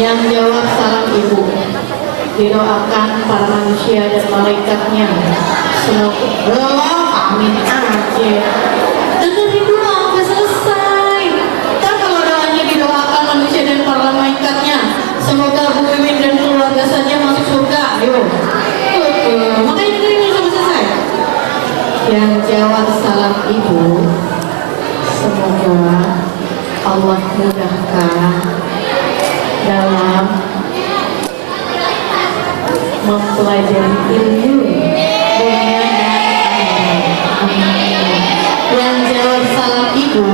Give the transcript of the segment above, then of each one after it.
Yang jawab salam ibu. Didoakan para manusia dan malaikatnya. Semoga amin aja. Dengerin dulu sampai selesai. Kan kalau doanya didoakan manusia dan para malaikatnya, semoga Bu Wiwin dan keluarga saja masuk surga. Ayo. Makanya dengerin dulu sampai selesai. Yang jawab salam ibu. Semoga Allah mudahkan dalam mempelajari ilmu dunia dan akhirat. Yang jawab salam ibu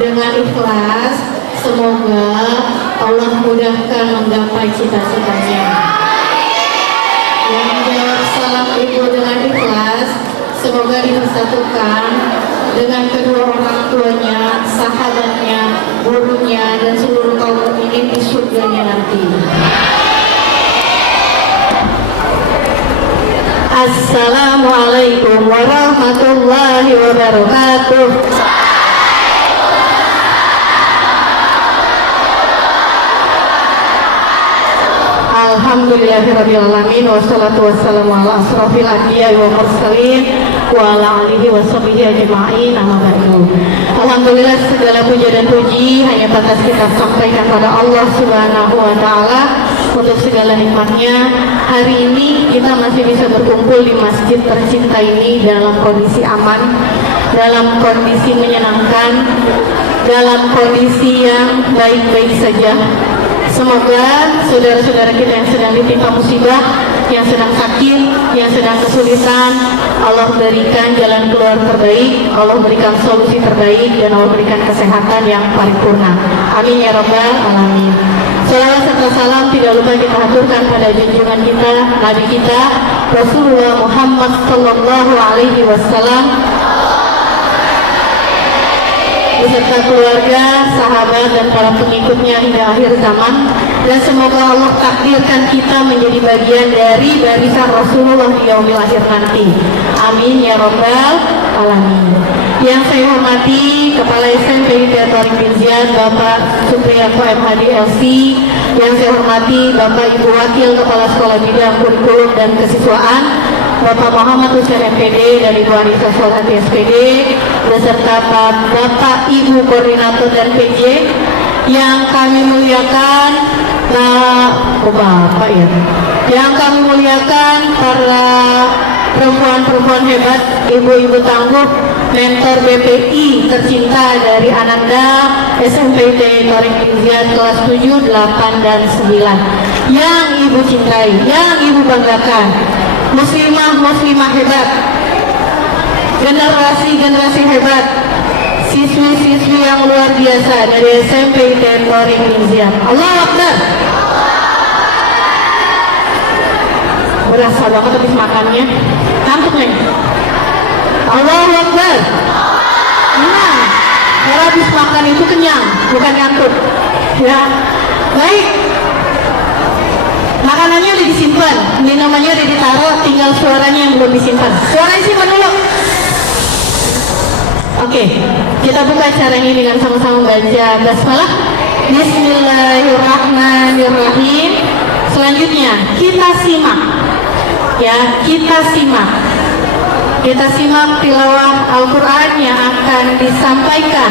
dengan ikhlas, semoga Allah mudahkan menggapai cita-citanya. Yang jawab salam ibu dengan ikhlas, semoga dipersatukan dengan kedua orang tuanya, sahabatnya, gurunya, dan seluruh kaum mukminin di surganya nanti. Assalamualaikum warahmatullahi wabarakatuh. Alhamdulillahirrahmanirrahim. Wassalatu wassalamu ala asrafil anbiya wa mursalin wa ala alihi wa sahbihi ajma'in. Amma ba'du. Alhamdulillah, segala puja dan puji hanya pantas kita sampaikan pada Allah Subhanahu wa taala untuk segala nikmatnya. Hari ini kita masih bisa berkumpul di masjid tercinta ini dalam kondisi aman, dalam kondisi menyenangkan, dalam kondisi yang baik-baik saja. Semoga saudara-saudara kita yang sedang ditimpa musibah, yang sedang sakit, yang sedang kesulitan, Allah berikan jalan keluar terbaik, Allah berikan solusi terbaik, dan Allah berikan kesehatan yang paripurna. Amin ya rabbal alamin. Salawat serta salam tidak lupa kita haturkan pada junjungan kita, Nabi kita, Rasulullah Muhammad sallallahu alaihi wasallam, beserta keluarga, sahabat, dan para pengikutnya hingga akhir zaman. Dan semoga Allah takdirkan kita menjadi bagian dari barisan Rasulullah di yaumil akhir nanti. Amin ya rabbal alamin. Yang saya hormati Kepala SMP Teatorik Binzian Bapak Supriyanto MHD LC, yang saya hormati Bapak Ibu Wakil Kepala Sekolah Bidang Kurikulum dan Kesiswaan Bapak Muhammad Hussein MPD dan Ibu Anissa Solhati SPD, beserta Bapak Ibu Koordinator dan PJ yang kami muliakan, Bapak ya, yang kami muliakan para perempuan-perempuan hebat, ibu-ibu tangguh, mentor BPI tercinta dari Ananda SMP Teatorik Binzian kelas 7, 8, dan 9 yang ibu cintai, yang ibu banggakan, muslimah hebat, generasi hebat, siswi-siswi yang luar biasa dari SMP Teatorik Binzian. Allahu Akbar. Berasa banget habis makannya, ngantuk nih. Allahu Akbar. Nah, kalau habis makan itu kenyang, bukan ngantuk. Ya, baik. Makanannya udah disimpan, minumannya udah ditaruh, tinggal suaranya yang belum disimpan. Suaranya simpan dulu. Oke, kita buka acara ini dengan sama-sama baca basmalah. Bismillahirrahmanirrahim. Selanjutnya kita simak, ya, kita simak tilawah Al-Quran yang akan disampaikan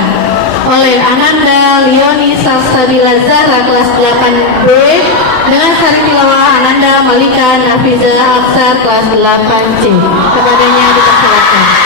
oleh Ananda Lioni Salsabila Zahra kelas 8B dengan sari tilawah Ananda Malika Nafizah Aksar kelas 8C. Kepadanya dipersilakan.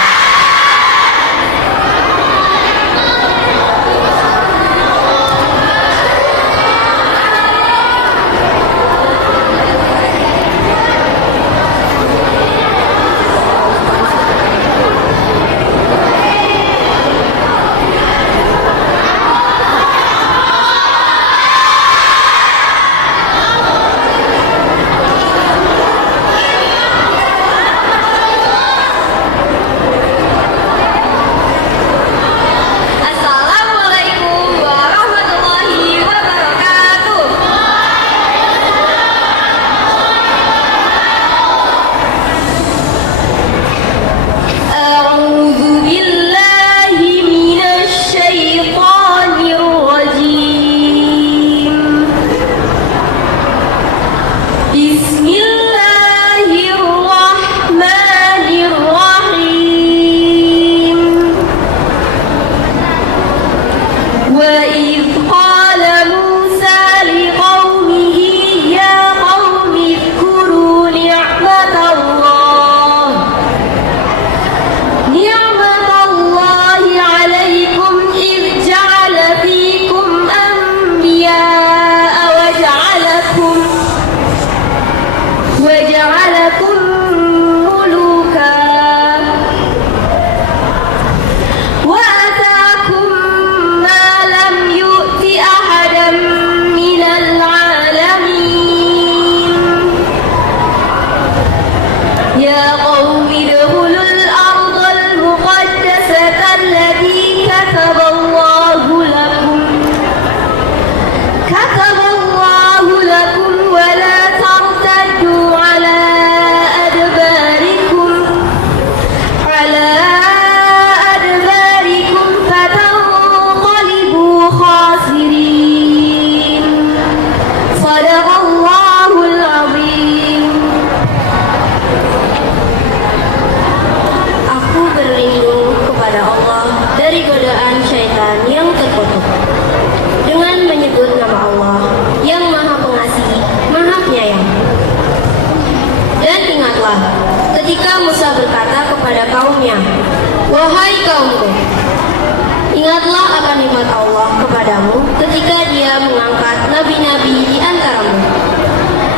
juga mengangkat nabi-nabi di antaramu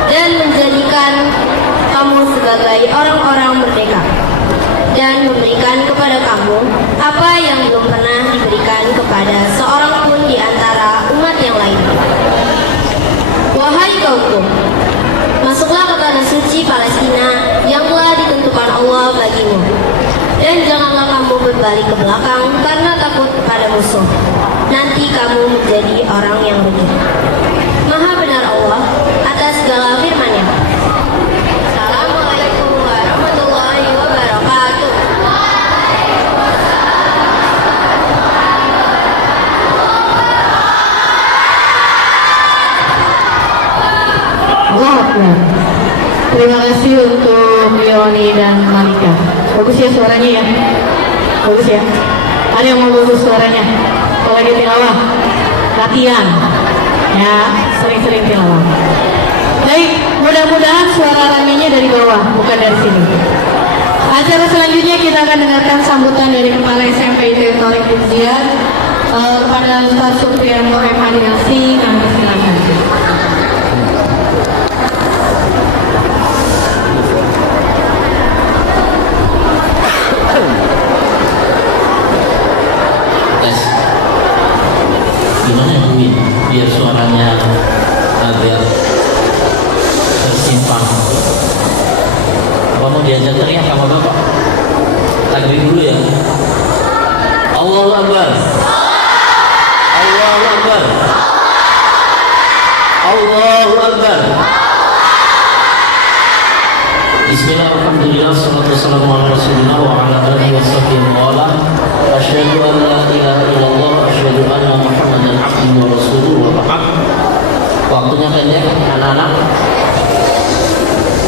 dan menjadikan kamu sebagai orang-orang merdeka dan memberikan kepada kamu apa yang belum pernah diberikan kepada seorang pun di antara umat yang lain. Wahai kaumku, masuklah ke tanah suci Palestina yang telah ditentukan Allah bagimu, dan janganlah kamu berbalik ke belakang karena takut kepada musuh. Nanti kamu menjadi orang yang rugi. Maha benar Allah atas segala firman-Nya. Assalamualaikum warahmatullahi wabarakatuh. Allah Akbar. Terima kasih untuk Yoni dan Malika. Bagus ya suaranya ya. Bagus ya. Ada yang mau bagus suaranya? Kalau lagi tilawah, latihan. Ya, sering-sering tilawah. Baik, mudah-mudahan suara ramenya dari bawah, bukan dari sini. Acara selanjutnya kita akan dengarkan sambutan dari Kepala SMP ITB Taufik Hidayat kepada Ustaz Supriyan Muhammad Hadiasi. Kami persilakan. Gimana Bumi biar suaranya agak tersimpan? Apa mau diajak teriak sama Bapak? Takbir dulu ya. Allahu Akbar. Allahu Akbar. Allahu Akbar. Bismillah, alhamdulillah, salatu wassalamu ala rasulillah wa ala alihi wa sahbihi wa ala. Asyhadu an la ilaha illallah, asyhadu anna Muhammadan abduhu wa rasuluhu wa ba'd. Waktunya pendek, anak-anak.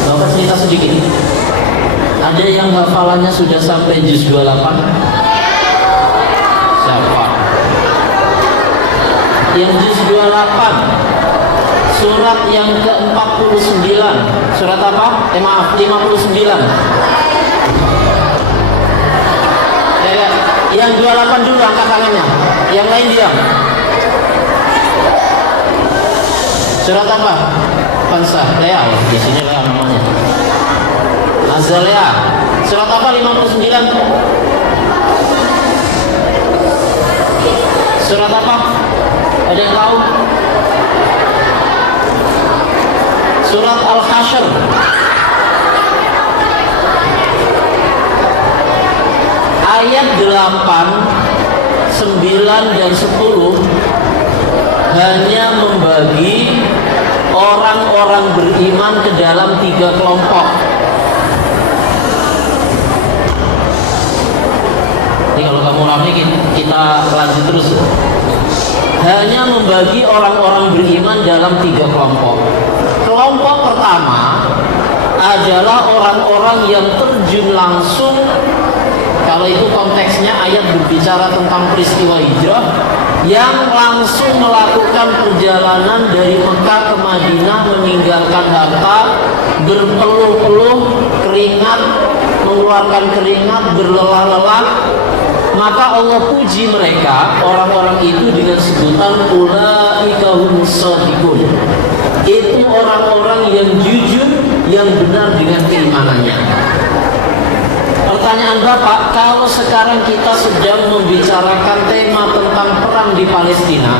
Bapak cerita sedikit. Ada yang hafalannya sudah sampai juz 28? Siapa? Yang juz 28 surat yang ke-49. Surat apa? Maaf, 59. Ya, yang 28 dulu angkat tangannya. Yang lain diam. Surat apa? Fansah. Lea, di sini Lea namanya. Azalea. Surat apa? 59. Surat apa? Ada yang tahu? Surat Al-Hasyr. Ayat 8, 9 dan 10 hanya membagi orang-orang beriman ke dalam 3 kelompok. Ini kalau kamu rame kita lanjut terus. Hanya membagi orang-orang beriman dalam 3 kelompok. Kelompok pertama adalah orang-orang yang terjun langsung. Kalau itu konteksnya ayat berbicara tentang peristiwa hijrah, yang langsung melakukan perjalanan dari Mekah ke Madinah, meninggalkan harta, berpeluh-peluh, keringat, mengeluarkan keringat, berlelah-lelah. Maka Allah puji mereka, orang-orang itu, dengan sebutan ulaika humus shadiqun. Itu orang-orang yang jujur, yang benar dengan keimanannya. Pertanyaan Bapak, kalau sekarang kita sedang membicarakan tema tentang perang di Palestina,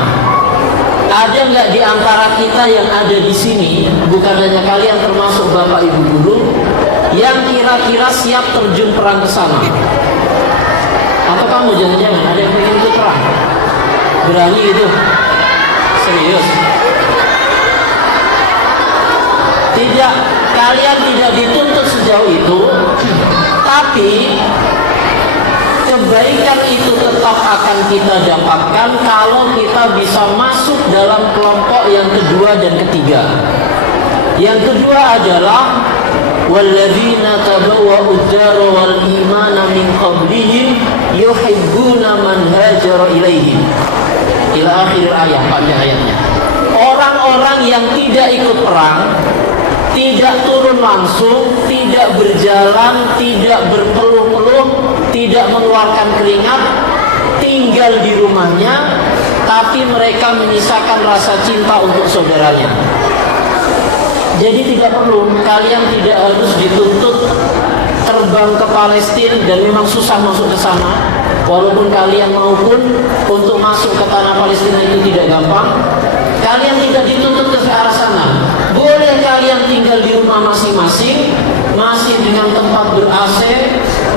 ada nggak di antara kita yang ada di sini, bukan hanya kalian termasuk Bapak Ibu guru, yang kira-kira siap terjun perang ke sana? Atau kamu jangan-jangan ada yang ingin ikut perang? Berani itu? Serius? Tidak, kalian tidak dituntut sejauh itu. Tapi kebaikan itu tetap akan kita dapatkan kalau kita bisa masuk dalam kelompok yang kedua dan ketiga. Yang kedua adalah walladzina tabawwa'ud dara wal imana min qablihim yuhibbuna man hajara ilaihim. Ila akhir ayat, panjang ayatnya. Orang-orang yang tidak ikut perang, tidak turun langsung, tidak berjalan, tidak berpeluh-peluh, tidak mengeluarkan keringat, tinggal di rumahnya, tapi mereka menyisakan rasa cinta untuk saudaranya. Jadi tidak perlu, kalian tidak harus dituntut terbang ke Palestina dan memang susah masuk ke sana. Walaupun kalian maupun untuk masuk ke tanah Palestina itu tidak gampang, kalian tidak dituntut ke arah sana. Boleh kalian tinggal di rumah masing-masing, masih dengan tempat ber-AC,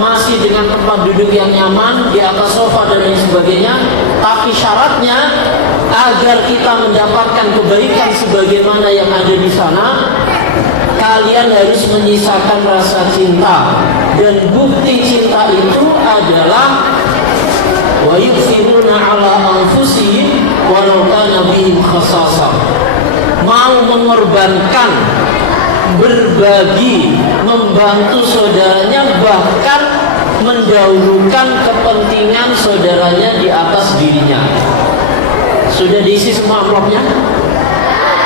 masih dengan tempat duduk yang nyaman, di atas sofa dan lain sebagainya. Tapi syaratnya agar kita mendapatkan kebaikan sebagaimana yang ada di sana, kalian harus menyisakan rasa cinta. Dan bukti cinta itu adalah wa yusiruna ala anfusihim walau kana bihim khasasah. Mau mengorbankan, berbagi, membantu saudaranya, bahkan mendahulukan kepentingan saudaranya di atas dirinya. Sudah diisi semua amplopnya?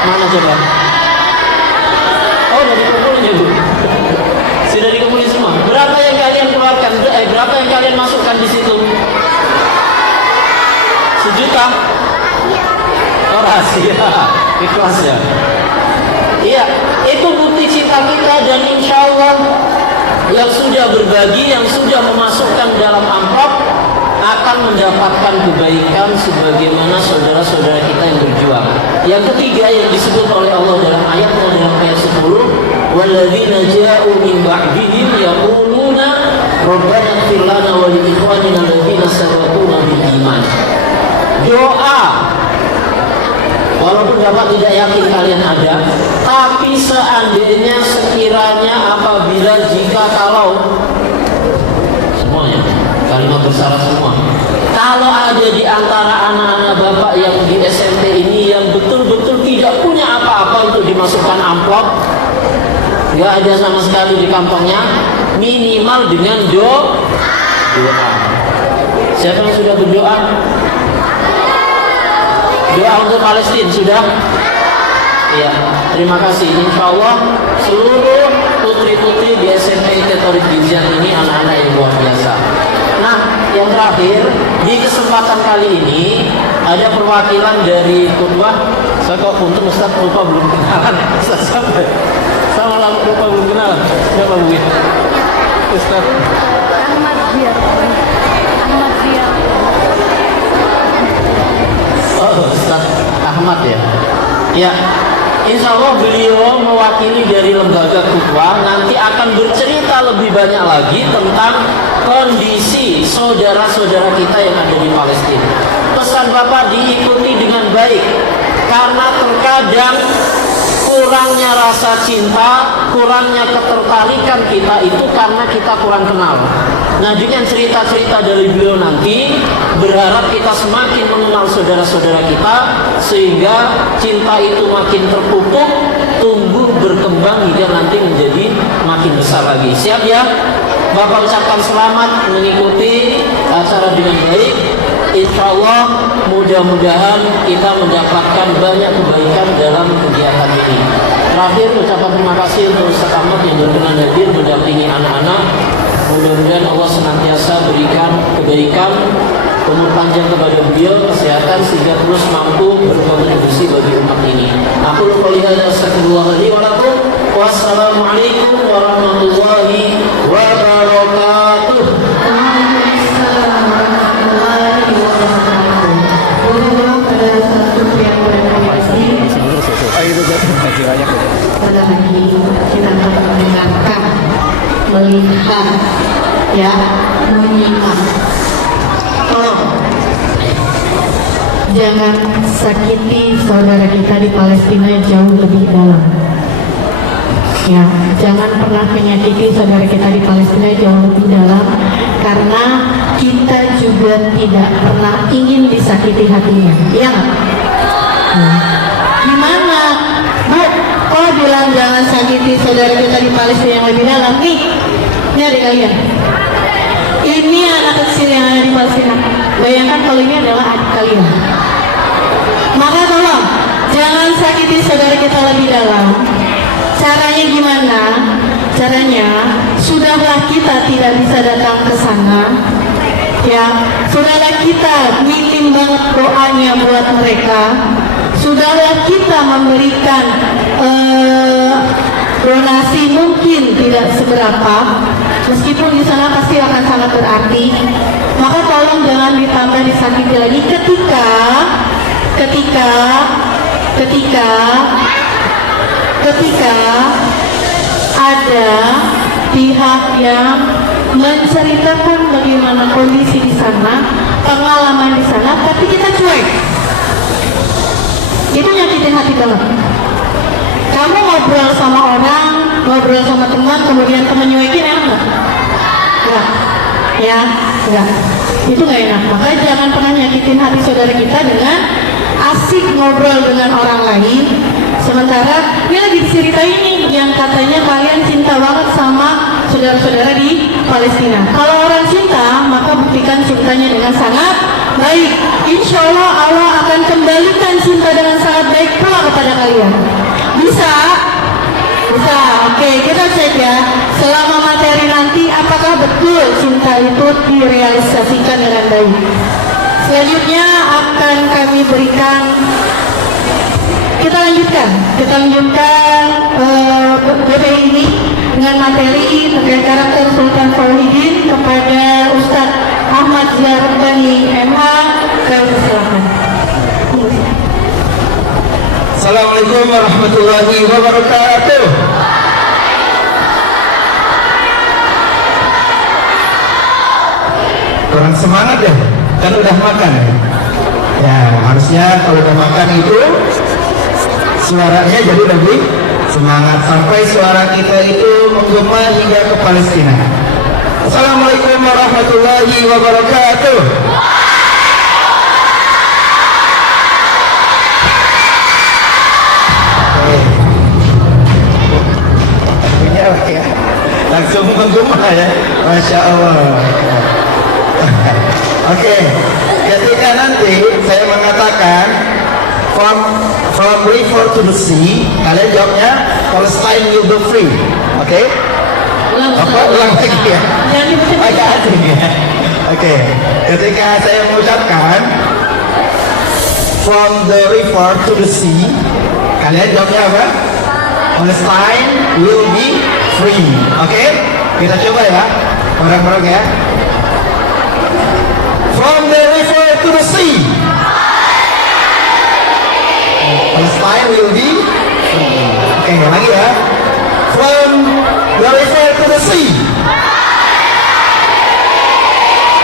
Mana coba? Oh, udah dikumpulin ya Bu? Sudah dikumpulin semua. Berapa yang kalian keluarkan? Berapa yang kalian masukkan di situ? 1 juta? Oh, rahasia. Ikhlas ya. Iya, itu bukti cinta kita, dan insya Allah yang sudah berbagi, yang sudah memasukkan dalam amplop akan mendapatkan kebaikan sebagaimana saudara-saudara kita yang berjuang. Yang ketiga yang disebut oleh Allah dalam ayatnya, dalam ayat 10, walladzina ja'u min ba'dihim yaquluna rabbana ighfir lana wa li ikhwanina alladzina sabaquna bil iman. Doa, walaupun Bapak tidak yakin kalian ada, tapi seandainya, sekiranya, apabila, jika, kalau, semuanya kalimat bersyarat semua. Kalau ada di antara anak-anak Bapak yang di SMP ini yang betul-betul tidak punya apa-apa untuk dimasukkan amplop, nggak ada sama sekali di kantongnya, minimal dengan doa. Siapa yang sudah berdoa? Doa untuk Palestina sudah? Ya, terima kasih. Insya Allah seluruh putri-putri di SMP Tetorik Bijan ini anak-anak yang luar biasa. Nah, yang terakhir, di kesempatan kali ini ada perwakilan dari khutbah. Saya kok untung Ustaz lupa belum kenalan. Sama lupa belum kenalan. Siapa Bu? Ustaz Ahmad Ziar. Oh, Ustaz Ahmad ya. Ya, insya Allah beliau mewakili dari lembaga khutbah, nanti akan bercerita lebih banyak lagi tentang kondisi saudara-saudara kita yang ada di Palestina. Pesan Bapak diikuti dengan baik, karena terkadang kurangnya rasa cinta, kurangnya ketertarikan kita itu karena kita kurang kenal. Nah, dengan cerita-cerita dari beliau nanti, berharap kita semakin mengenal saudara-saudara kita, sehingga cinta itu makin terpupuk, tumbuh, berkembang hingga nanti menjadi makin besar lagi. Siap ya? Bapak ucapkan selamat mengikuti acara dengan baik. Insya Allah mudah-mudahan kita mendapatkan banyak kebaikan dalam kegiatan ini. Terakhir, ucapan terima kasih untuk Ustaz Ahmad yang berkenan hadir mendampingi anak-anak. Mudah-mudahan Allah senantiasa berikan kebaikan, umur panjang kepada beliau, kesehatan, sehingga terus mampu berkontribusi bagi umat ini. Aku lupa lihat astagfirullah li wa lakum. Wassalamualaikum warahmatullahi wabarakatuh. Pada hari ini kita akan mendengarkan, melihat, ya, menyimak. Jangan sakiti saudara kita di Palestina jauh lebih dalam. Ya, jangan pernah menyakiti saudara kita di Palestina jauh lebih dalam, karena kita juga tidak pernah ingin disakiti hatinya. Ya, gimana, Bu? Oh, bilang jangan sakiti saudara kita di Palestina yang lebih dalam. Nih, ini adik kalian. Ini anak kecil yang ada di Palestina. Bayangkan kalau ini adalah adik kalian. Maka tolong jangan sakiti saudara kita lebih dalam. Caranya gimana? Caranya, sudahlah kita tidak bisa datang ke sana, Ya, saudara kita minim banget doanya buat mereka. Saudara kita memberikan donasi mungkin tidak seberapa, meskipun di sana pasti akan sangat berarti. Maka tolong jangan ditambah disakiti lagi ketika ada pihak yang menceritakan bagaimana kondisi di sana, pengalaman di sana, tapi kita cuek. Itu nyakitin hati banget. Kamu ngobrol sama orang, ngobrol sama teman, kemudian temen nyuekin, enak nggak? Enggak. Ya, enggak. Itu nggak enak. Maka jangan pernah nyakitin hati saudara kita dengan asik ngobrol dengan orang lain. Sementara ini lagi diceritain nih yang katanya kalian cinta banget sama saudara-saudara di Palestina. Kalau orang cinta, maka buktikan cintanya dengan sangat baik. Insya Allah Allah akan kembalikan cinta dengan sangat baik pula kepada kalian. Bisa? Bisa. Oke, kita cek ya. Selama materi nanti, apakah betul cinta itu direalisasikan dengan baik? Selanjutnya akan kami berikan, kita lanjutkan BPI ini dengan materi terkait karakter Sultan Faridin kepada Ustadz Ahmad Ziyarabani MH. Kami persilakan. Assalamualaikum warahmatullahi wabarakatuh. Kurang semangat ya, kan udah makan ya. Ya harusnya kalau udah makan itu suaranya jadi lebih semangat sampai suara kita itu menggema hingga ke Palestina. Assalamualaikum warahmatullahi wabarakatuh. Ya, langsung menggema ya, Masya Allah. Oke, ketika nanti saya mengatakan from river to the sea, kalian jawabnya Palestine will be free. Oke? Ulang lagi ya? Agak asing ya. Oke, ketika saya mengucapkan from the river to the sea, kalian jawabnya apa? Palestine will be free. Oke? Kita coba ya, bareng-bareng ya. From the river to the sea, Palestine will be free. Oke, lagi ya. From the river to the sea.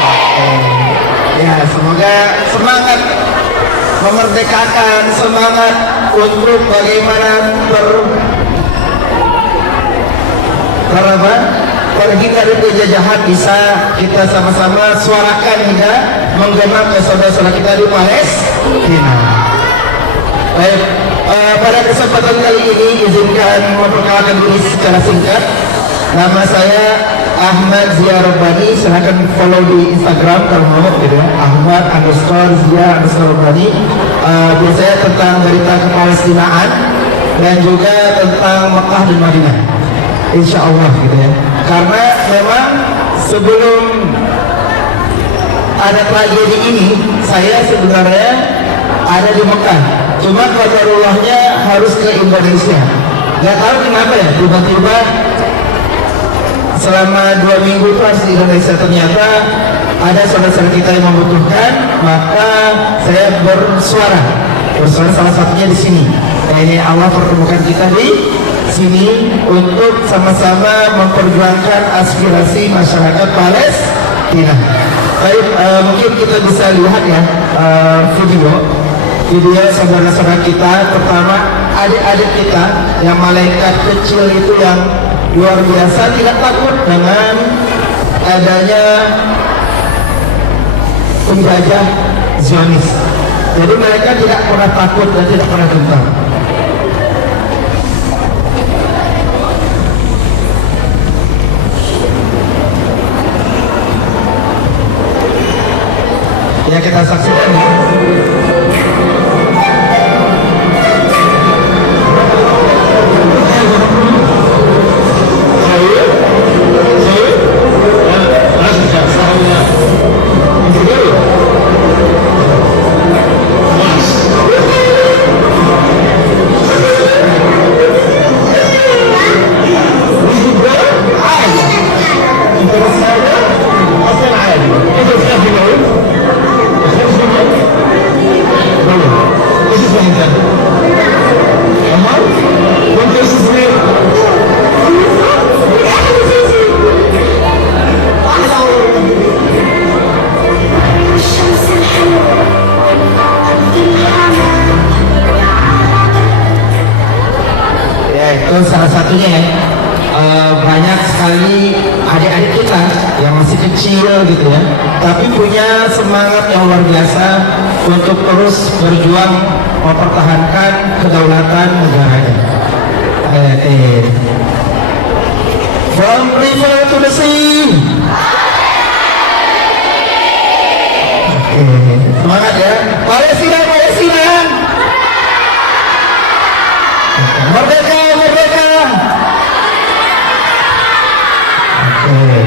Oke. Ya, semoga semangat memerdekakan, semangat untuk bagaimana pergi dari penjajahan bisa kita sama-sama suarakan hingga menggema ke saudara-saudara kita di Palestina. Baik, pada kesempatan kali ini izinkan memperkenalkan diri secara singkat. Nama saya Ahmad Ziyarabani. Silahkan follow di Instagram kalau mau gitu ya. Ahmad_Zia_Rabani. Biasanya tentang berita kepalestinaan dan juga tentang Mekah dan Madinah. Insya Allah gitu ya. Karena memang sebelum ada tragedi ini, saya sebenarnya ada di Mekah. Cuma qadarullahnya harus ke Indonesia. Gak tahu kenapa ya, tiba-tiba selama 2 minggu itu harus di Indonesia. Ternyata ada saudara-saudara kita yang membutuhkan, maka saya bersuara salah satunya di sini. Nah, ini Allah pertemukan kita di sini untuk sama-sama memperjuangkan aspirasi masyarakat Palestina. Baik, mungkin kita bisa lihat ya video saudara-saudara kita. Pertama, adik-adik kita yang malaikat kecil itu yang luar biasa, tidak takut dengan adanya penjajah Zionis. Jadi mereka tidak pernah takut dan tidak pernah gentar. Ya, kita saksikan ya. Itu salah satunya ya. Banyak sekali adik-adik kita yang masih kecil gitu ya, tapi punya semangat yang luar biasa untuk terus berjuang mempertahankan kedaulatan negaranya. From river to the sea. Oke, semangat ya. Palestina, Palestina. Merdeka, merdeka.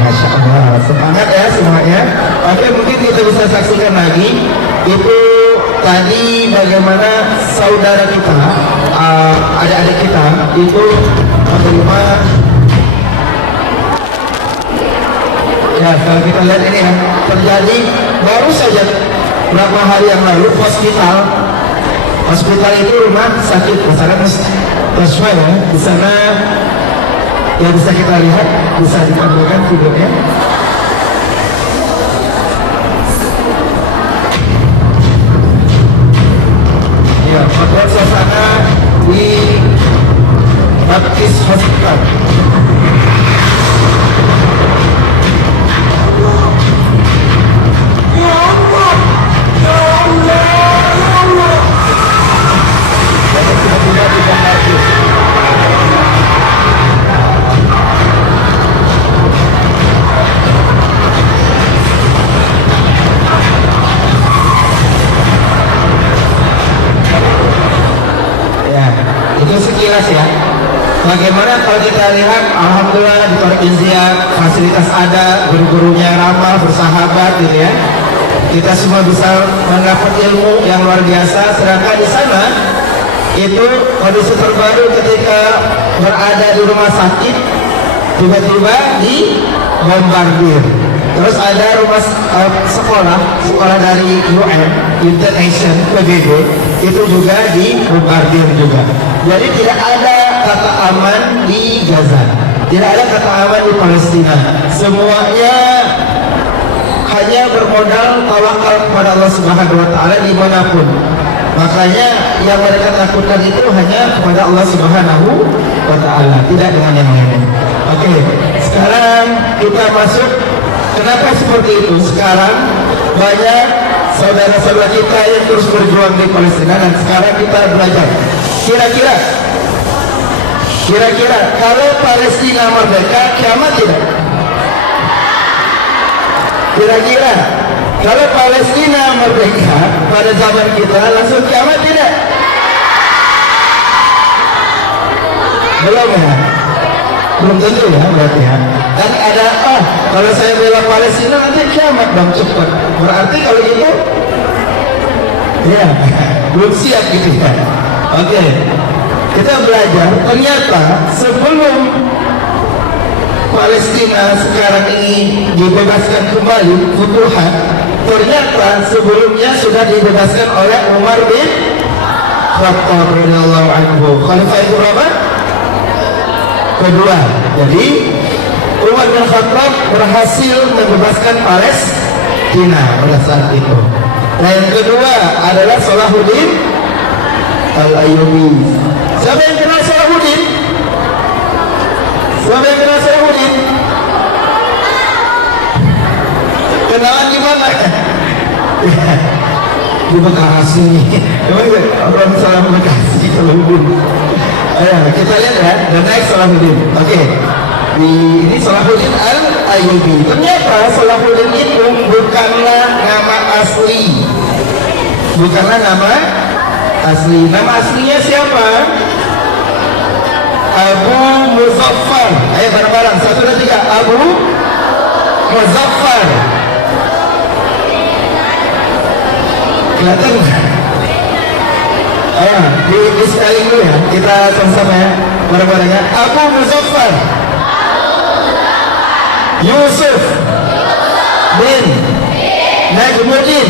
Masya Allah, semangat ya semuanya. Oke, mungkin kita bisa saksikan lagi itu tadi bagaimana saudara kita, adik-adik kita itu menerima. Ya, kalau kita lihat ini ya, terjadi baru saja berapa hari yang lalu hospital itu rumah sakit besar Taswa ya, di sana. Yang bisa kita lihat, bisa ditampilkan videonya. Ya, potret suasana di Baptist Hospital. Itu sekilas ya. Bagaimana kalau kita lihat, alhamdulillah di Pondok Insiat fasilitas ada, guru-gurunya ramah, bersahabat gitu ya. Kita semua bisa mendapat ilmu yang luar biasa. Sedangkan di sana itu kondisi terbaru ketika berada di rumah sakit, tiba-tiba dibombardir. Terus ada rumah sekolah dari UN, United Nations, PBB, itu juga dibombardir juga. Jadi tidak ada kata aman di Gaza, tidak ada kata aman di Palestina. Semuanya hanya bermodal tawakal kepada Allah Subhanahu Wa Taala dimanapun. Makanya yang mereka takutkan itu hanya kepada Allah Subhanahu Wa Taala, tidak dengan yang lain. Oke, sekarang kita masuk. Kenapa seperti itu? Sekarang banyak saudara-saudara kita yang terus berjuang di Palestina, dan sekarang kita belajar. Kira-kira kalau Palestina merdeka, kiamat tidak? Kira-kira kalau Palestina merdeka pada zaman kita, langsung kiamat tidak? Belum ya? Belum tentu ya berarti ya. Dan ada kalau saya bela Palestina nanti kiamat dong cepat. Berarti kalau itu ya belum siap gitu ya. Oke, kita belajar ternyata sebelum Palestina sekarang ini dibebaskan kembali Futuhat, ternyata sebelumnya sudah dibebaskan oleh Umar bin Khattab radhiyallahu anhu, Khalifah itu berapa? Kedua. Jadi Umar bin Khattab berhasil membebaskan Palestina pada saat itu. Dan yang kedua adalah Salahuddin Al-Ayyubi. Siapa yang kenal Salahuddin? Siapa yang kenal Salahuddin? Kenalan di mana? Di Bekasi. Orang salah Bekasi Salahuddin. Ayo kita lihat ya, the next Salahuddin. Oke. Ini Salahuddin Al-Ayyubi. Ternyata Salahuddin itu bukanlah nama asli. Bukanlah nama asli. Nama aslinya siapa? Abu Muzaffar. Ayo bareng-bareng, 1, 2, 3. Abu Muzaffar. Kelihatan nggak? Ayo, di spelling dulu ya. Kita sama-sama ya, bareng-bareng ya. Abu Muzaffar Yusuf bin Najmuddin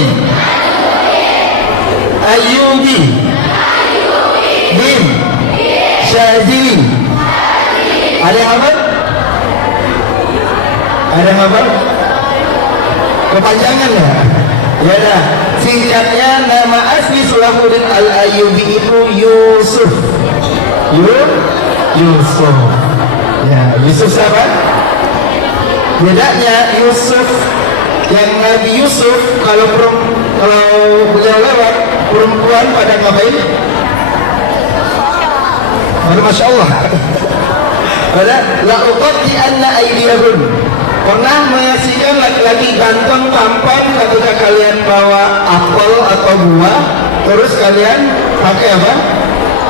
Ayyubi bin Syazili. Ada yang hafal? Ada yang hafal? Kepanjangan ya? Ya dah. Singkatnya nama asli Salahuddin Al-Ayyubi itu Yusuf. Yusuf. Ya, Yusuf siapa? Bedanya Yusuf, yang Nabi Yusuf kalau beliau lewat perempuan pada ngapain? Masya Allah. Pada la uqati anna aydiyahum. Pernah menyaksikan laki-laki ganteng tampan ketika kalian bawa apel atau buah, terus kalian pakai apa?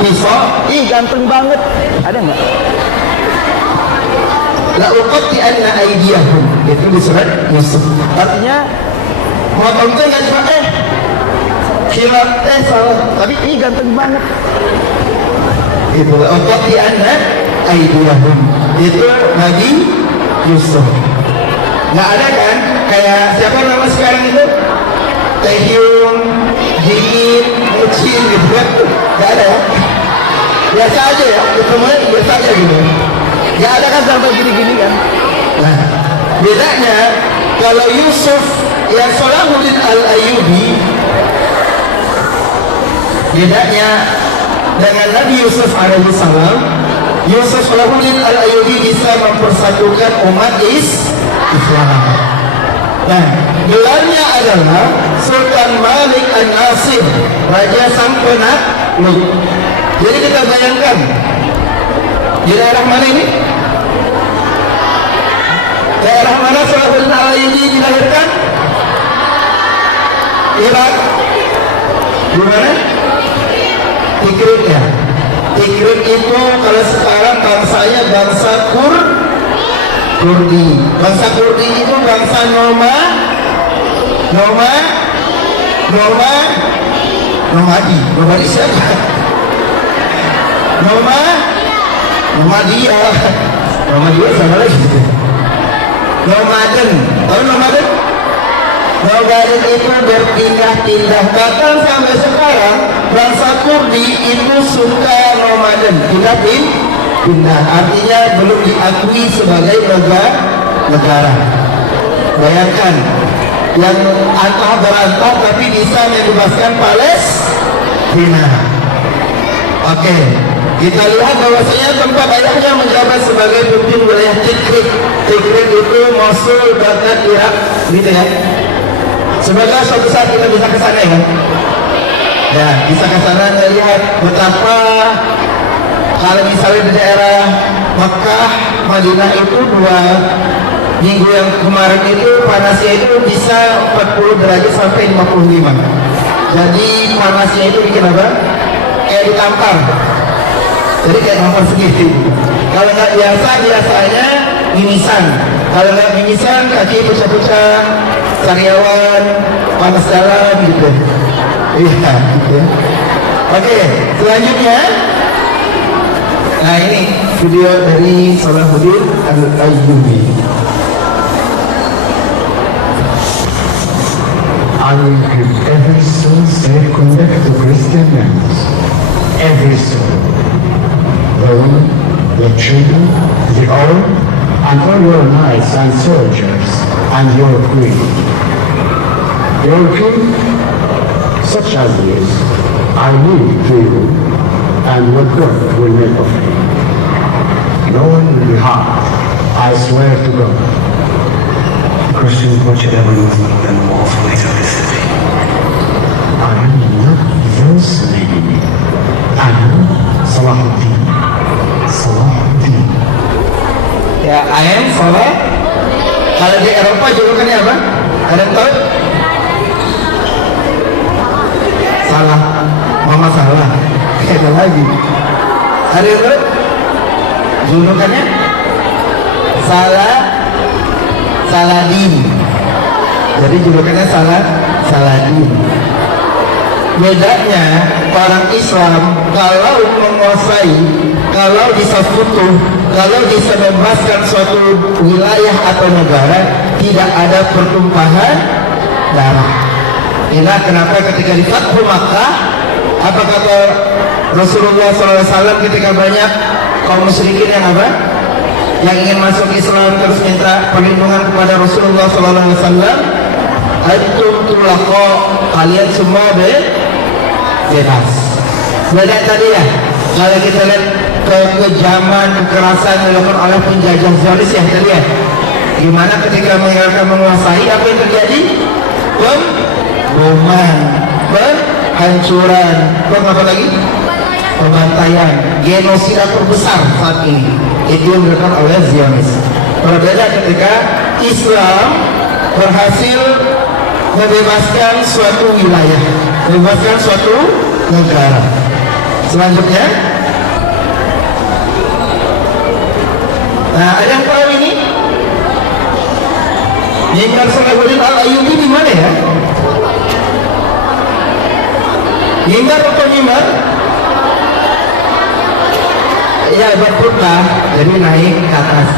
Pisau. Ih, ganteng banget. Ada nggak? La uqati anna aydiyahum. Itu di surat Yusuf. Artinya motong itu nggak cuma kilat salah, tapi ih ganteng banget. Itu la uqati anna aydiyahum. Itu Nabi Yusuf. Nggak ada kan? Kayak siapa nama sekarang itu? Taehyung, Jimin, Mucin gitu kan? Nggak ada ya? Biasa aja ya, ketemunya biasa aja gitu. Nggak ada kan sampai gini-gini kan? Nah, bedanya kalau Yusuf yang Salahuddin Al-Ayyubi, bedanya dengan Nabi Yusuf alaihissalam, Yusuf Salahuddin Al-Ayyubi bisa mempersatukan umat Islam. Nah, gelarnya adalah Sultan Malik An-Nasir, Raja Sang Penakluk. Jadi kita bayangkan di daerah mana ini? Daerah mana Salahuddin Al-Ayyubi dilahirkan? Irak. Di mana? Tikrit ya. Tikrit itu kalau sekarang bangsanya bangsa Kurdi. Bangsa Kurdi itu bangsa nomadi siapa? Nomadia sama lagi. Nomaden. Tahu nomaden? Nomaden itu berpindah-pindah. Bahkan sampai sekarang bangsa Kurdi itu suka nomaden, pindah. Artinya belum diakui sebagai negara. Bayangkan, yang antah berantah tapi bisa membebaskan Palestina. Oke, kita lihat bahwasanya tempat ayahnya menjabat sebagai pemimpin wilayah Tikrit. Tikrit itu Mosul, Baghdad, Irak, gitu ya. Semoga suatu saat kita bisa ke sana ya. Ya, bisa ke sana melihat betapa kalau misalnya di daerah Mekah, Madinah itu 2 minggu yang kemarin itu panasnya itu bisa 40 derajat sampai 55. Jadi panasnya itu bikin apa? Kayak ditampar. Jadi kayak tampar segini. Kalau nggak biasanya mimisan. Kalau nggak mimisan kaki pecah-pecah, sariawan, panas dalam gitu. Iya, gitu. Oke, selanjutnya. Nah ini video dari Salahuddin Al-Ayyubi. I will give every soul safe conduct to Christian lands. Every soul. The women, the children, the old, and all your knights and soldiers, and your queen. Your king, such as this, I leave to you, and what God will make of me. No one will be harmed, I swear to God. Christians watch it every Muslim and the walls later this city. I am not those men. I am Salahuddin. Salahuddin. Ya, I am Salah. Kalau di Eropa julukannya apa? Ada yang tahu? Salah. Mama salah. Ada lagi. Ada yang tahu? Julukannya? Saladin. Jadi julukannya Saladin. Bedanya orang Islam kalau menguasai, kalau bisa futuh, kalau bisa membebaskan suatu wilayah atau negara, tidak ada pertumpahan darah. Inilah kenapa ketika di Fathu Makkah, apa kata Rasulullah SAW ketika banyak kaum musyrikin yang apa? Yang ingin masuk Islam terus minta perlindungan kepada Rasulullah SAW. Antum tulaqa, kalian semua bebas. Beda tadi ya, Kalau kita lihat kekejaman, kekerasan dilakukan oleh penjajah Zionis ya, kita lihat gimana ketika mereka menguasai, apa yang terjadi? Pemboman, penghancuran, apa lagi? Pembantaian, genosida terbesar saat ini. Itu yang dilakukan oleh Zionis. Berbeda ketika Islam berhasil membebaskan suatu wilayah, membebaskan suatu negara. Selanjutnya, nah ada yang tahu ini? Mimbar Salahuddin Al-Ayyubi di mana ya? Mimbar atau mimbar? Ya, berputlah, jadi naik ke atas.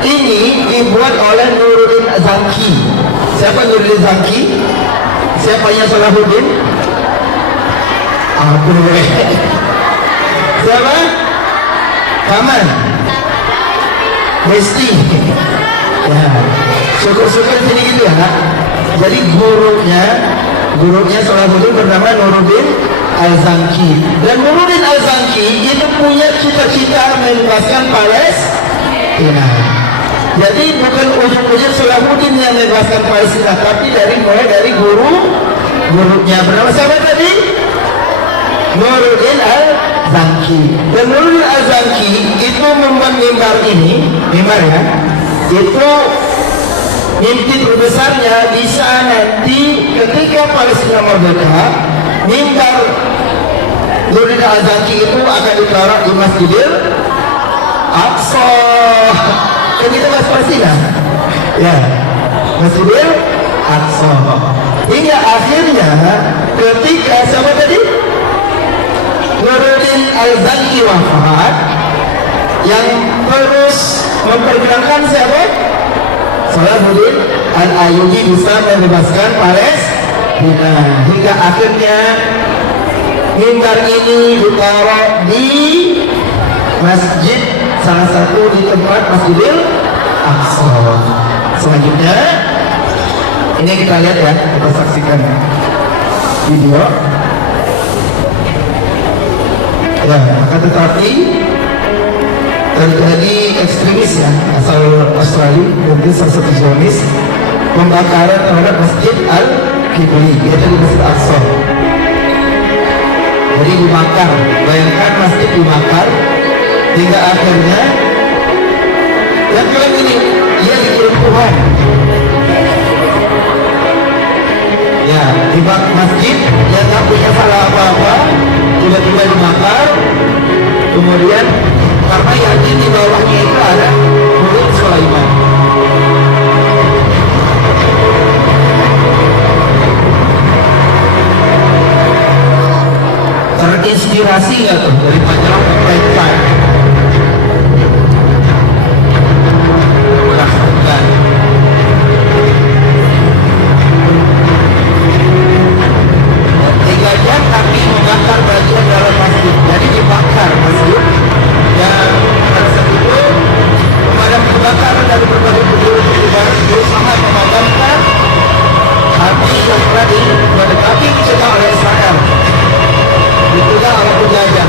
Ini dibuat oleh Nuruddin Zanki. Siapa Nuruddin Zanki? Siapanya Salahuddin? Aku siapa? Kaman Mesti ya, syukur-syukur jadi gitu ya. Jadi gurunya Salahuddin bernama Nuruddin Al-Zanki. Dan Nuruddin Al-Zanki itu punya cita-cita membebaskan Palestina. Jadi bukan ujung-ujung Salahuddin yang membebaskan Palestina, tapi mulai dari gurunya bernama siapa tadi? Nuruddin Al-Zanki. Dan Nuruddin Al-Zanki itu membuat mimbar ya, itu mimpi terbesarnya bisa nanti ketika Palestina merdeka, mimbar Nuruddin Al-Zanki itu akan ditaruh di Masjidil Aqsa. Kan kita bahas Palestina ya, Masjidil Aqsa. Hingga akhirnya ketika siapa tadi? Nuruddin Al-Zanki wafat, yang terus memperkenalkan siapa? Salahuddin Al-Ayyubi bisa membebaskan Palestina. Hingga akhirnya mimbar ini ditaruh di masjid, salah satu di tempat Masjidil Aqsa. Selanjutnya ini kita lihat ya, kita saksikan video. Ya, akan tetapi terjadi ekstremis ya, asal Australia, mungkin salah satu Zionis, pembakaran terhadap Masjid Al-Qibli, yaitu di Masjid Aqsa. Jadi dibakar, bayangkan masjid dibakar, hingga akhirnya yang bilang ini, ia dikirim Tuhan. Ya, di masjid yang tak punya salah apa-apa, tiba-tiba dibakar. Kemudian karena yakin di bawahnya itu ada murid Sulaiman. Terinspirasi nggak tuh dari majalah Time? Bukan. 3 jam tapi membakar bagian dalam masjid. Jadi dibakar masjid. Dan pada saat itu pemadam kebakaran dari berbagai penjuru berusaha memadamkan api yang telah mendekati dicetak oleh Israel. Itulah oleh penjajah.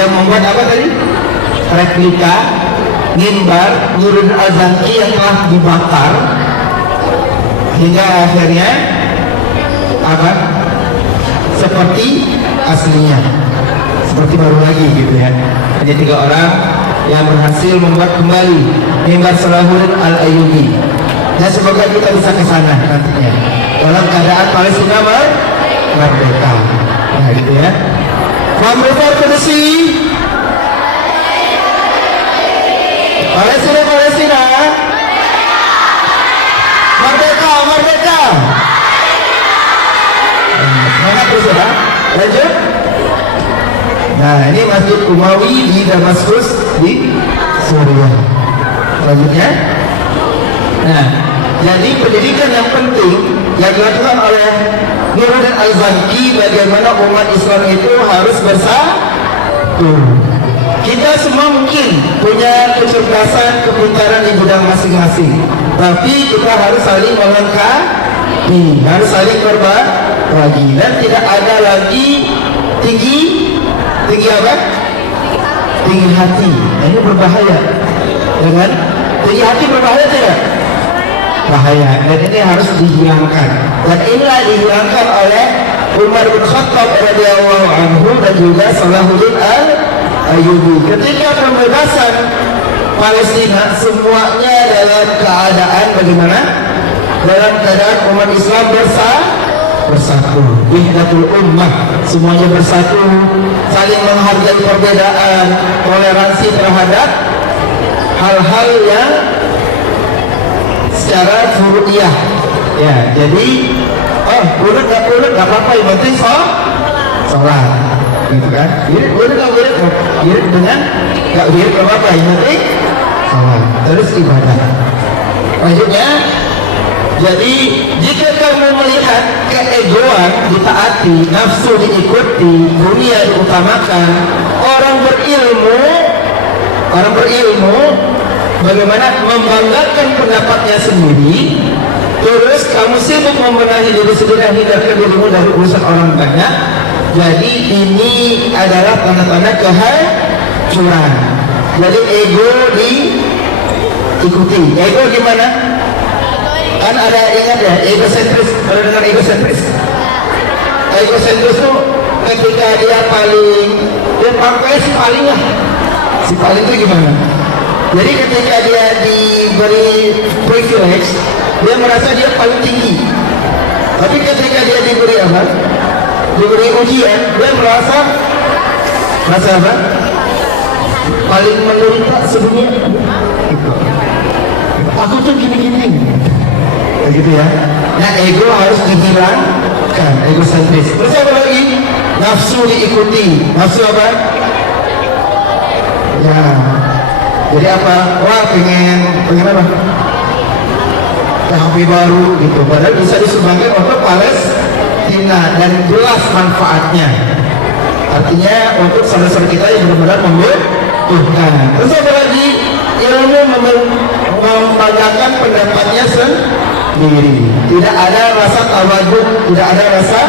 yang membuat apa tadi? Replika mimbar Nurul Al-Zanki yang telah dibakar hingga akhirnya apa? Seperti aslinya, seperti baru lagi gitu ya. Hanya 3 orang yang berhasil membuat kembali mimbar Salahuddin Al-Ayyubi, dan semoga kita bisa ke sana nantinya dalam keadaan Palestina merdeka. Nah gitu ya. Membuat kondisi Palestina merdeka. Semangat terus ya. Lanjut. Nah ini Masjid Umawi di Damaskus di Suriah. Selanjutnya. Nah, jadi pendidikan yang penting yang dilakukan oleh Nuruddin Al-Zanki, bagaimana umat Islam itu harus bersatu. Kita semua mungkin punya kecerdasan, kepintaran di bidang masing-masing, tapi kita harus saling melengkapi, harus saling berbagi, dan tidak ada lagi tinggi apa? Tinggi hati. Nah, ini berbahaya, ya kan? Tinggi hati berbahaya tidak? Bahaya, dan ini harus dihilangkan. Dan inilah dihilangkan oleh Umar bin Khattab radhiyallahu anhu dan juga Salahuddin Al-Ayyubi. Ketika pembebasan Palestina, semuanya dalam keadaan bagaimana? Dalam keadaan umat Islam bersatu. Wahdatul ummah, semuanya bersatu, saling menghargai perbedaan, toleransi terhadap hal-hal yang secara furu'iyah. Ya, jadi urut nggak apa-apa, yang penting sholat, gitu kan? Urut dengan nggak urut nggak apa-apa, yang penting sholat, terus ibadah. Lanjutnya, jadi jika kamu melihat keegoan ditaati, nafsu diikuti, dunia diutamakan, orang berilmu bagaimana membanggakan pendapatnya sendiri, terus kamu sibuk membenahi diri sendiri dan hindarkan dirimu dari urusan orang banyak. Jadi ini adalah tanda-tanda kehancuran. Jadi ego diikuti. Ego gimana? Kan ada, ingat ya, egosentris. Pernah dengar egosentris? Egosentris itu ketika dia pakai si paling lah. Si paling itu gimana? Jadi ketika dia diberi privilege, dia merasa dia paling tinggi. Tapi ketika dia diberi apa? Diberi ujian, dia merasa apa? Paling menderita sedunia. Gitu. Aku tuh gini-gini. Gitu ya. Nah, ego harus dihilangkan, egosentris. Terus apa lagi? Nafsu diikuti. Nafsu apa? Ya. Jadi apa? Wah, pengen apa? HP baru gitu. Padahal bisa disumbangkan untuk Palestina dan jelas manfaatnya. Artinya untuk saudara-saudara kita yang benar-benar membutuhkan. Terus apa lagi? Ilmu membanggakan pendapatnya sendiri. Tidak ada rasa tawaduk, tidak ada rasa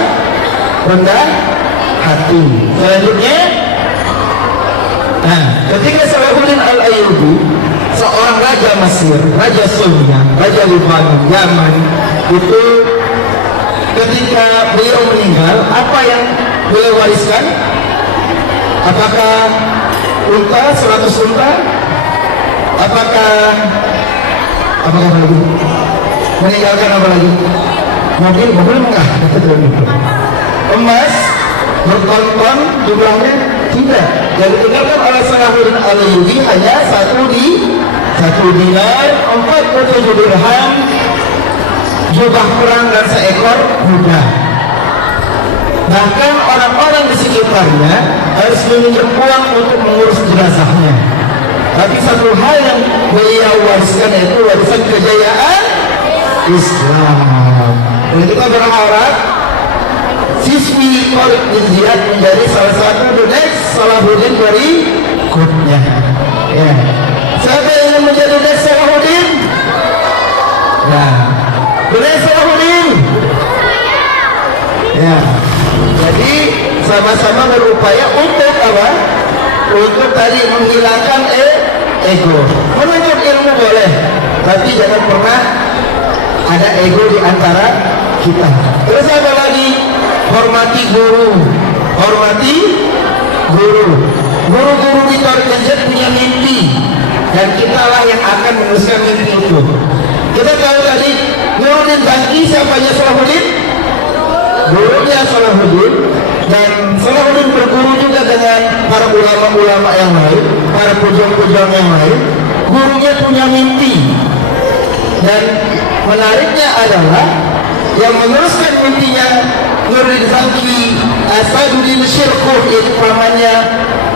rendah hati. Selanjutnya, nah, ketika Salahuddin Al-Ayyubi, seorang raja Mesir, raja Suriah, raja Lebanon, Yaman, itu ketika beliau meninggal, apa yang beliau wariskan? Apakah unta, 100 unta? Apakah lagi? Meninggalkan apa lagi? Mobil enggak? Emas berton-ton jumlahnya tidak. Yang ditinggalkan oleh Salahuddin Al-Ayyubi hanya satu dinar, 47 dirham, jubah perang dan seekor kuda. Bahkan orang-orang di sekitarnya harus meminjam uang untuk mengurus jenazahnya. Tapi satu hal yang beliau wariskan yaitu warisan kejayaan Islam. Dan kita berharap siswi Khalid bin Ziyad menjadi salah satu the next Salahuddin berikutnya. Ya. Siapa yang ingin menjadi next Salahuddin? Nah, the next Salahuddin. Ya. Jadi sama-sama berupaya untuk apa? untuk tadi menghilangkan ego. Menuntut ilmu boleh, tapi jangan pernah ada ego di antara kita. Terus apa lagi? Hormati guru. Hormati guru. Guru-guru di Torkenjet punya mimpi, dan kitalah yang akan meneruskan mimpi itu. Kita tahu tadi Nuruddin Bangki siapanya Salahuddin? Gurunya Salahuddin, dan Salahuddin berguru juga dengan para ulama-ulama yang lain, para pejuang-pejuang yang lain. Gurunya punya mimpi, dan menariknya adalah yang meneruskan mimpinya Nuruddin Bangki Asaduddin Syirkuh, yaitu pamannya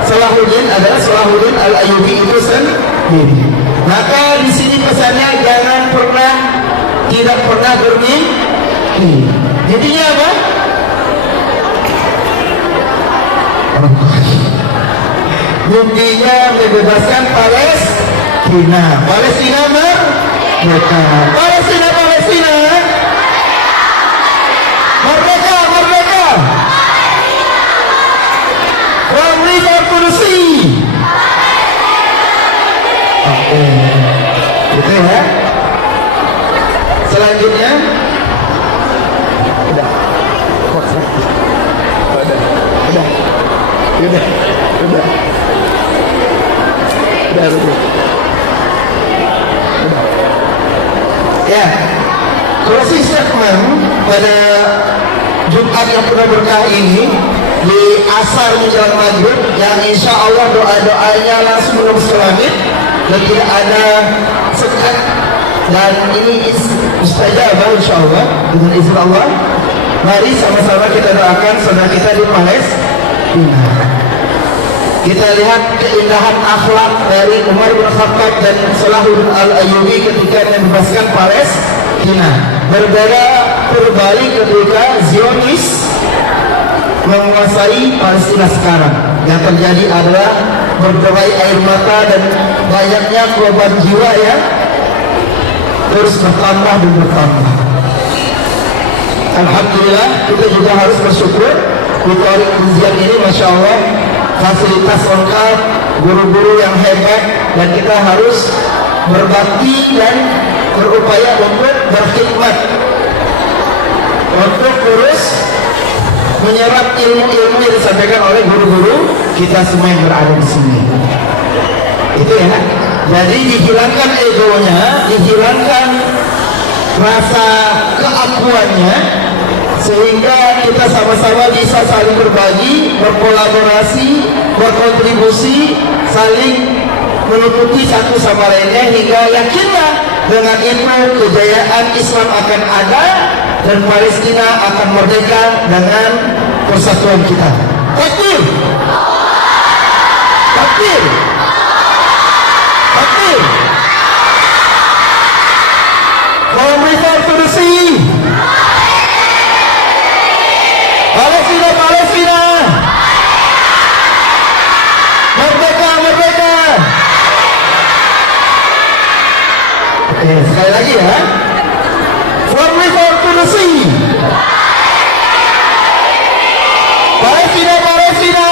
Salahuddin adalah Salahuddin Al-Ayyubi itu sendiri. Maka di sini pesannya jangan pernah, tidak pernah bermimpi. Intinya apa? Mimpinya membebaskan Palestina. Palestina merdeka. Palestina, Palestina merdeka, merdeka. From river to the sea. Oke, gitu ya. Selanjutnya, udah. Ya, closing statement pada Jumat yang penuh berkah ini di asar menjelang maghrib, yang insya Allah doa-doanya langsung menembus ke langit dan tidak ada sekat, dan ini mustajabah insya Allah dengan izin Allah. Mari sama-sama kita doakan saudara kita di Palestina. Kita lihat keindahan akhlak dari Umar bin Khattab dan Salahuddin Al-Ayyubi ketika membebaskan Palestina. Berbeda berbalik ketika Zionis menguasai Palestina sekarang. Yang terjadi adalah berderai air mata dan banyaknya korban jiwa yang terus bertambah dan bertambah. Alhamdulillah, kita juga harus bersyukur di Tarik ujian ini, Masya Allah, fasilitas lengkap, guru-guru yang hebat, dan kita harus berbakti dan berupaya untuk berkhidmat, untuk terus menyerap ilmu-ilmu yang disampaikan oleh guru-guru kita semua yang berada di sini. Itu ya. Jadi dihilangkan egonya, dihilangkan rasa keakuannya, sehingga kita sama-sama bisa saling berbagi, berkolaborasi, berkontribusi, saling menutupi satu sama lainnya, hingga yakinlah dengan itu kejayaan Islam akan ada dan Palestina akan merdeka dengan persatuan kita. Takbir! Takbir! Takbir! From river to the sea. Palestina, Palestina. Merdeka, merdeka. Oke, sekali lagi ya. From river to the sea. Palestina, Palestina.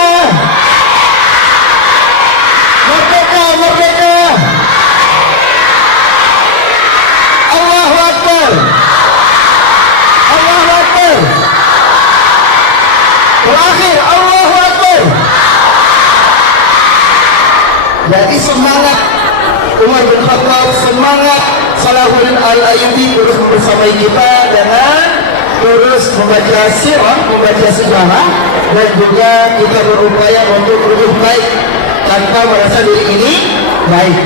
Merdeka, merdeka. Allahu Akbar. Allahu Akbar. Terakhir, Allahu Akbar. Jadi semangat Umar bin Khattab, semangat Salahuddin Al-Ayyubi terus membersamai kita dengan terus membaca sirah, membaca sejarah, dan juga kita berupaya untuk lebih baik tanpa merasa diri ini baik.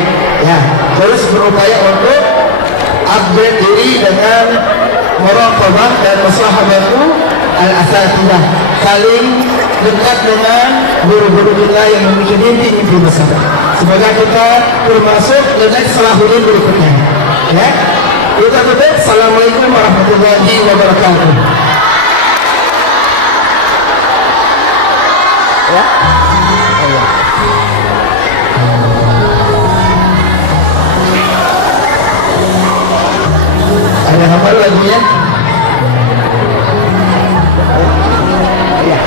Ya, terus berupaya untuk upgrade diri dengan muraqabah dan musahabatu al-asatidah, saling dekat dengan guru-guru kita yang memiliki mimpi-mimpi besar. Semoga kita termasuk the next Salahuddin berikutnya. Ya, kita tutup. Assalamualaikum warahmatullahi wabarakatuh. Ya. Ada hafal lagunya? Ya.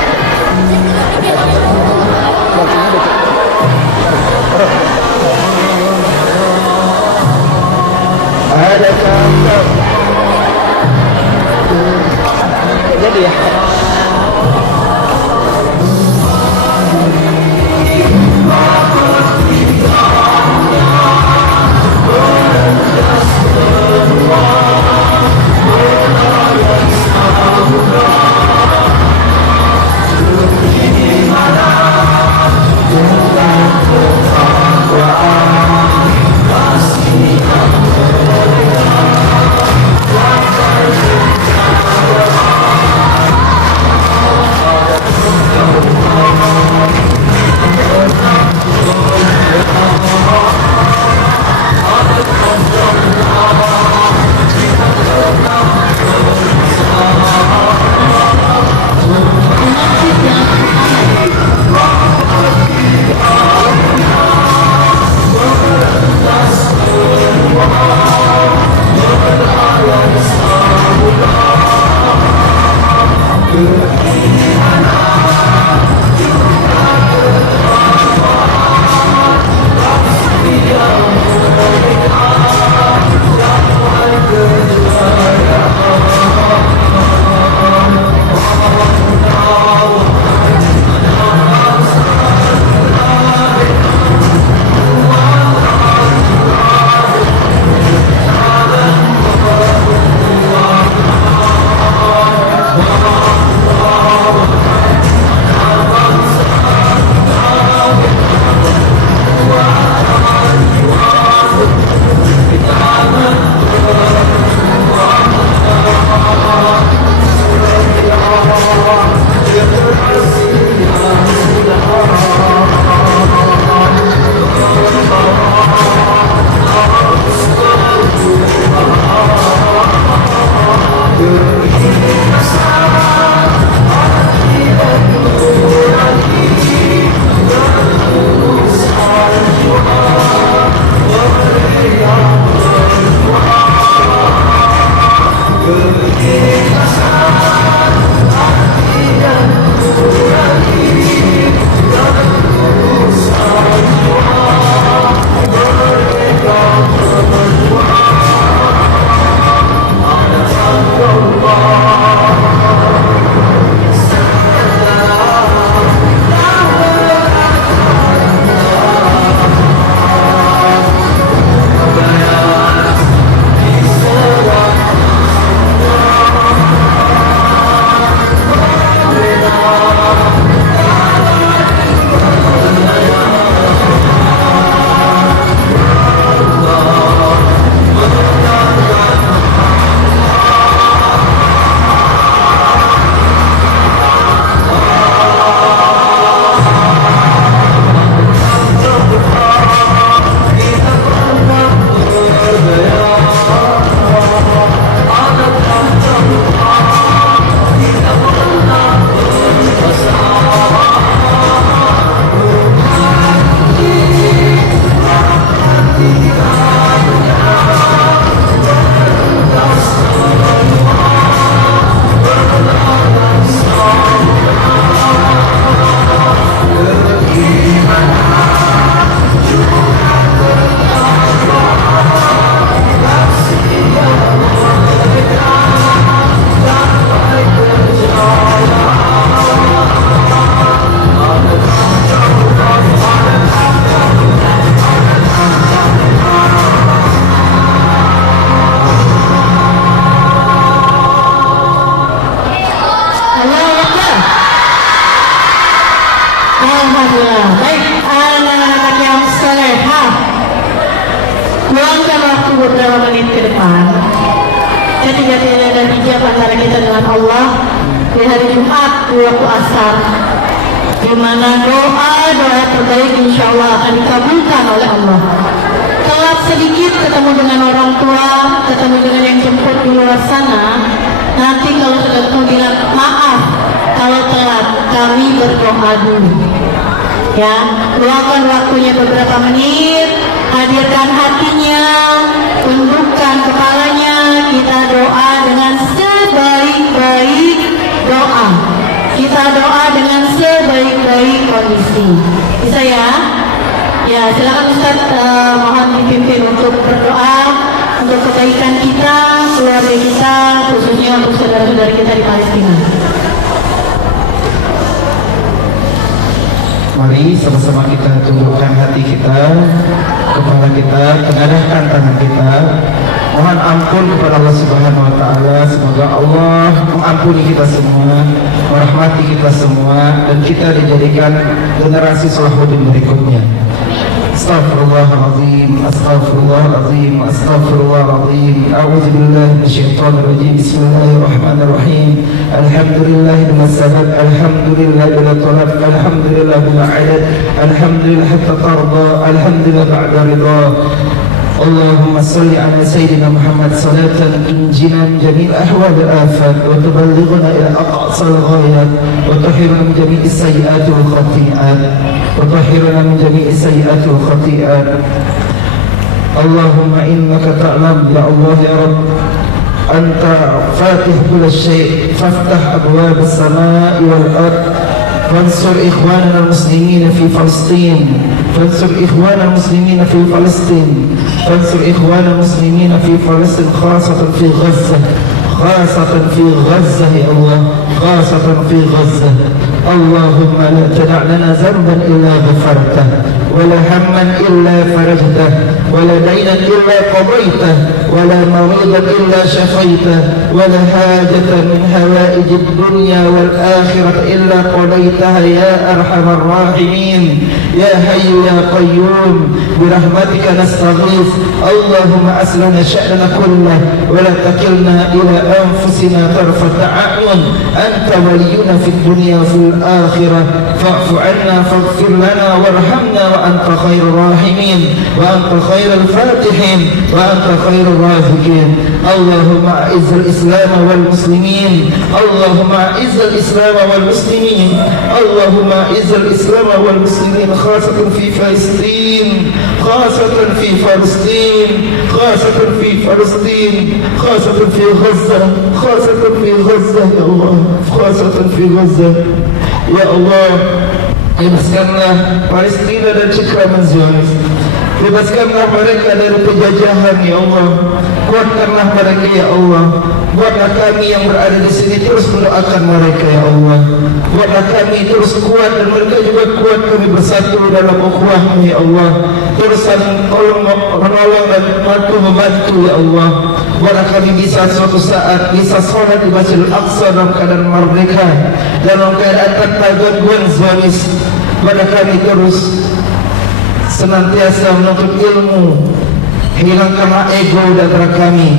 waktu beberapa menit ke depan, ketika tidak ada hijab antara kita dengan Allah di hari Jumat di waktu asar, di mana doa terbaik insya Allah akan dikabulkan oleh Allah. Telat sedikit ketemu dengan orang tua, ketemu dengan yang jemput di luar sana, nanti kalau sudah ketemu bilang maaf kalau telat, kami berdoa dulu. Ya, luangkan waktunya beberapa menit, hadirkan hatinya, tundukkan kepalanya, kita doa dengan sebaik-baik doa. Kita doa dengan sebaik-baik kondisi. Bisa ya? Ya, silakan Ustaz, mohon dipimpin untuk berdoa untuk kebaikan kita, keluarga kita, khususnya untuk saudara-saudara kita di Palestina. Mari sama-sama kita tundukkan hati kita, kepala kita, tengadahkan tangan kita. Mohon ampun kepada Allah Subhanahu wa taala. Semoga Allah mengampuni kita semua, merahmati kita semua, dan kita dijadikan generasi Salahuddin berikutnya. Astaghfirullahaladzim, astaghfirullahaladzim, astaghfirullahaladzim. A'udzu billahi minasyaitonir rajim. Bismillahirrahmanirrahim. Alhamdulillahi bil sabab, alhamdulillahi bil talab, alhamdulillahi bil adad, alhamdulillah hatta tarda, alhamdulillah ba'da ridha. اللهم صل على سيدنا محمد صلاة تنجينا من جميع الأحوال والآفات وتبلغنا إلى أقصى الغايات وتطهرنا من جميع السيئات والخطيئات اللهم إنك تعلم يا الله يا رب أنت فاتح كل شيء فافتح أبواب السماء والأرض فانصر إخواننا المسلمين في فلسطين فانصر إخواننا المسلمين في فلسطين فانصر إخواننا المسلمين في فلسطين خاصة في غزة يا الله خاصة في غزة اللهم لا تدع لنا ذنبا إلا غفرته ولا هما إلا فرجته ولا دينا إلا قضيته ولا مريضا إلا شفيته ولا حاجة من هوائج الدنيا والآخرة إلا قضيتها يا أرحم الراحمين يا حي يا قيوم برحمتك نستغيث اللهم أسلنا شأننا كله ولا تكلنا إلى أنفسنا طرفة أعين أنت ولينا في الدنيا وفي الآخرة فاعف عنا فاغفر لنا وارحمنا وأنت خير الراحمين وأنت خير الفاتحين وأنت خير الرازقين اللهم أعز الإسلام والمسلمين اللهم أعز الإسلام والمسلمين اللهم أعز الإسلام والمسلمين خاصة في فلسطين خاصة في فلسطين خاصة في فلسطين خاصة في غزة خاصة في غزة يا الله خاصة في غزة يا الله bebaskanlah Palestina dan cengkraman Zionis. Bebaskanlah mereka dari penjajahan ya Allah. Kuatkanlah mereka ya Allah. Buatlah kami yang berada di sini terus mendoakan mereka ya Allah. Buatlah kami terus kuat dan mereka juga kuat, kami bersatu dalam ukhuwah ya Allah. Terus saling tolong menolong dan membantu ya Allah. Buatlah kami bisa suatu saat bisa sholat di Masjidil Aqsa dalam keadaan merdeka, dalam keadaan tanpa gangguan Zionis. Buatlah kami terus senantiasa menuntut ilmu, hilangkanlah ego dari kami.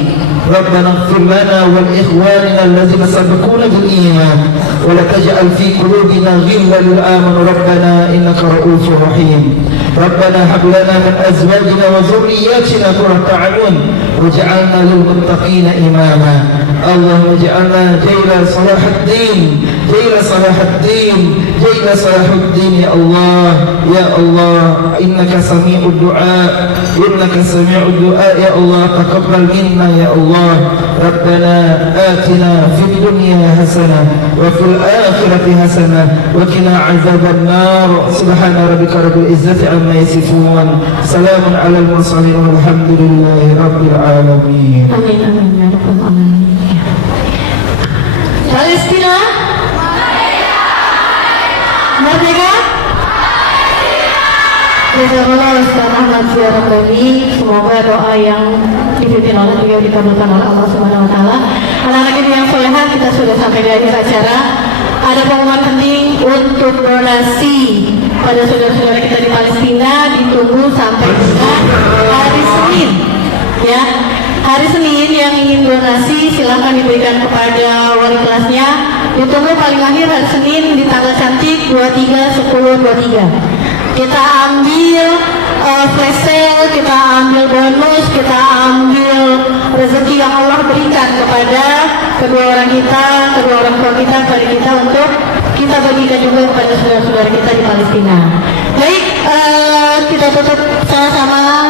Rabbana ighfir lana wal ikhwanina allazina sabaquna bil iman wa la taj'al fi qulubina ghillan lil amanu rabbana innaka ra'ufur rahim. Rabbana hab lana min azwajina wa dhurriyyatina qurrata a'yun waj'alna lil muttaqina imama. Allahumma ij'alna jayla salahuddin جيل صلاح الدين يا الله يا الله إنك سميع الدعاء يا الله تقبل منا يا الله ربنا آتنا في الدنيا حسنة وفي الآخرة حسنة وقنا عذاب النار سبحان ربك رب العزة عما يصفون سلام على المرسلين والحمد لله رب العالمين Amin amin ya rabbal alamin. Palestina merdeka. Jazakallah Ustaz Ahmad Ziarah Bali. Semoga doa yang dipimpin oleh beliau dikabulkan oleh Allah Subhanahu wa taala. Anak-anak ini yang soleha, kita sudah sampai di akhir acara. Ada pengumuman penting untuk donasi pada saudara-saudara kita di Palestina, ditunggu sampai dengan hari Senin. Ya, hari Senin yang ingin donasi silahkan diberikan kepada wali kelasnya. Ditunggu paling akhir hari Senin di tanggal cantik 23/10/23. Kita ambil flash sale, kita ambil bonus, kita ambil rezeki yang Allah berikan kepada kedua orang tua kita, kepada kita untuk kita bagikan juga kepada saudara-saudara kita di Palestina. Baik, kita tutup sama-sama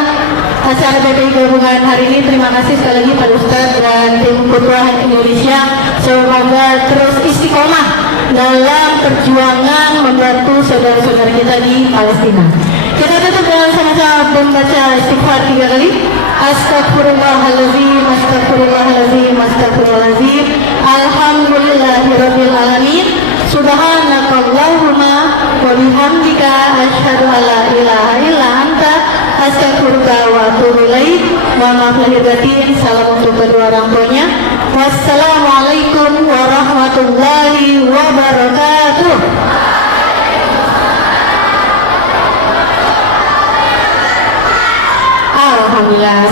acara BPI gabungan hari ini. Terima kasih sekali lagi Pak Ustadz dan tim Putra Indonesia. Semoga terus istiqomah dalam perjuangan membantu saudara-saudara kita di Palestina. Kita tutup dengan sama-sama membaca istighfar 3 kali. Astagfirullahaladzim, astagfirullahaladzim, astagfirullahaladzim. Alhamdulillahirabbil alamin. Subhanakallahumma wa bihamdika asyhadu an la ilaha illa anta astaghfiruka wa atubu ilaik. Mohon maaf lahir batin. Salam untuk kedua orang tuanya. Wassalamualaikum warahmatullahi wabarakatuh. Alhamdulillah.